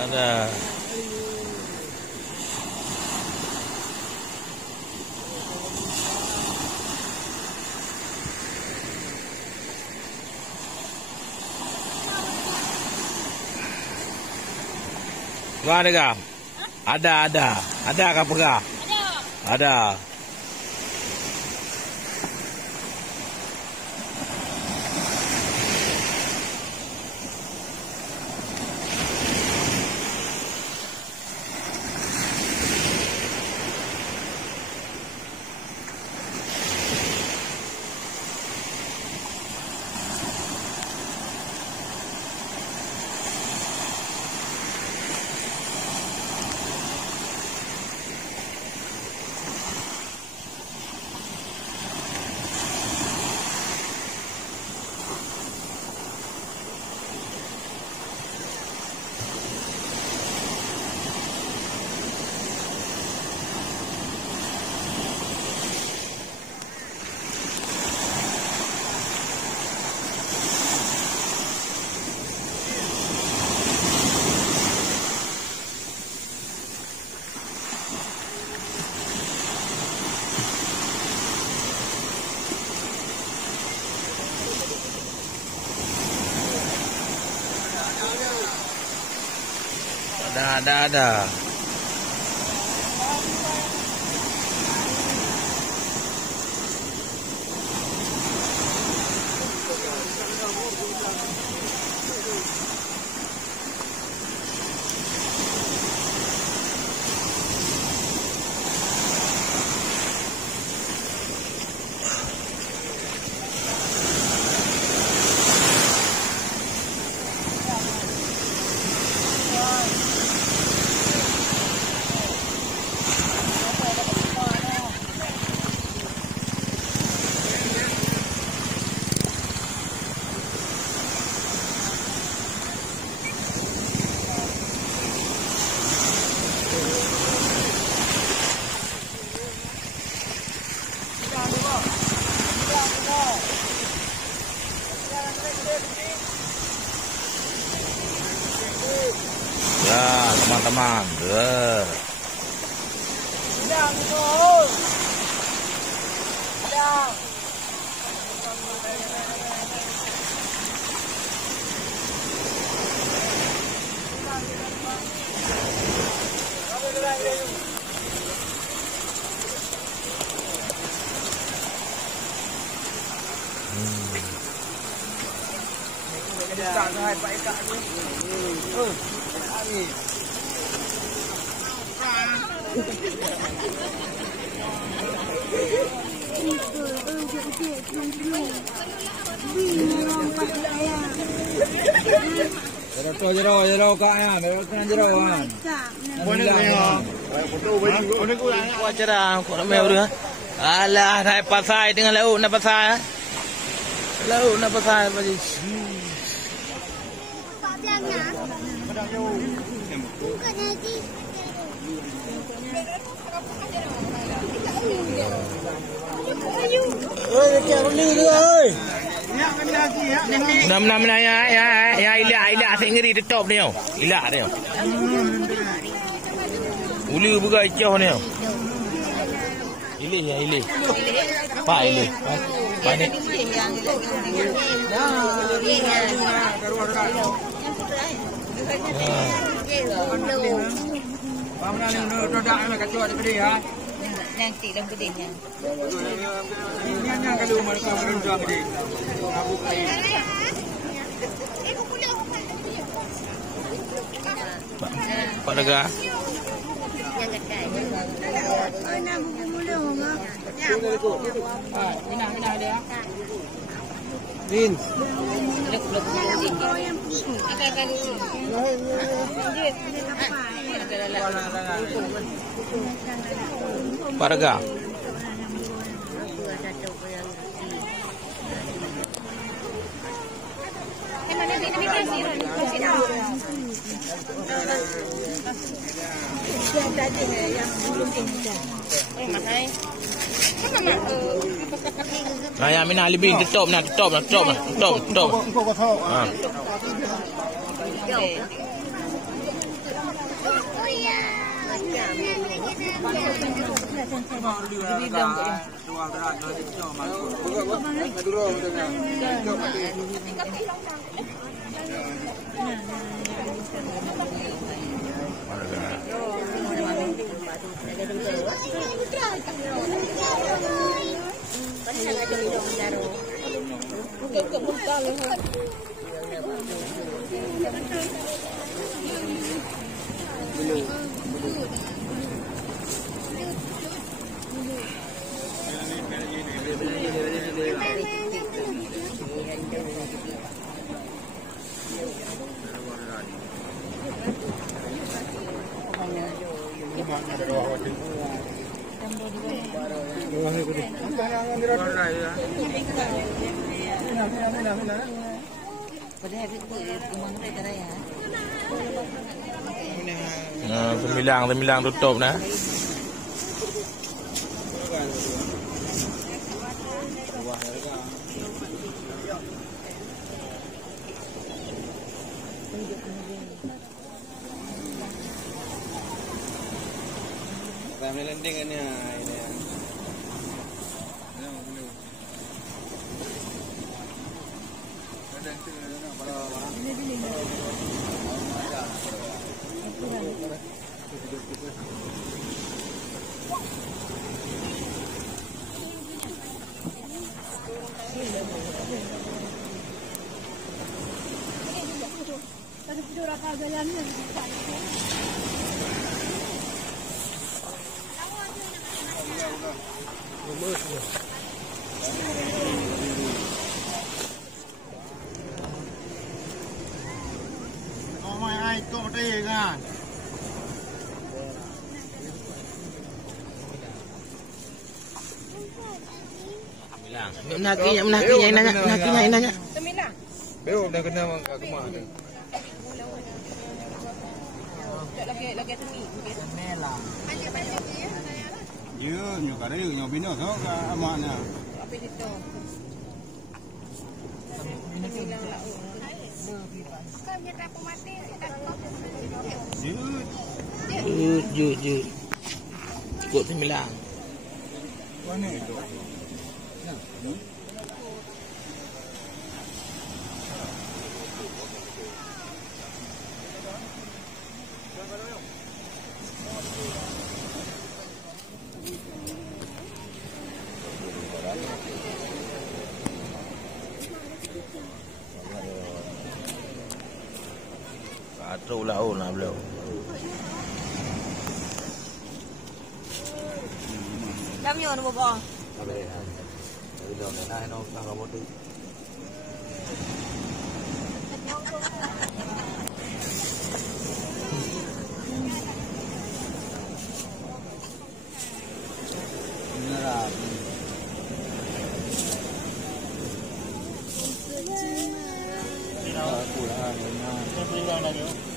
Ada. Gua ada kah? Ada kah pegah? Ada. Ada. Ya, teman-teman. Jero kak ya, jero kan. Boleh ya. Boleh ku lah. Wajar kok ramai orang. Alah, naik pasai dengan laut nak pasai. Laut nak pasai bagi. Bukan lagi. Oi, kau ni tu oi. Nam ya ilak sendiri di top ni tau. Ilak dia. Ulu buka icoh ni tau. Ilih. Pak ilih. Pak ni. Mana ni rodak nak kacau ada gede ha. Nanti dalam gedenya. Ini kalau mereka berundang gede. Abu kai. Pak Daga. Minah dia. Din. Pak Daga. Ayah Minah lebih tutup. Sembilang tutup nah. Kami landing kan ya ini. Có mai ai có đây nha. Menakinya nanya. Beo dah kena kemah tu. Lagi dia nyo kada nyo bino so ka amana. Jut. Cukup 9. Mana itu? Atau lau nak beliau. Jam nhiều nó bò. Boleh. Jadi dah nak nak nak motor. Aku lah.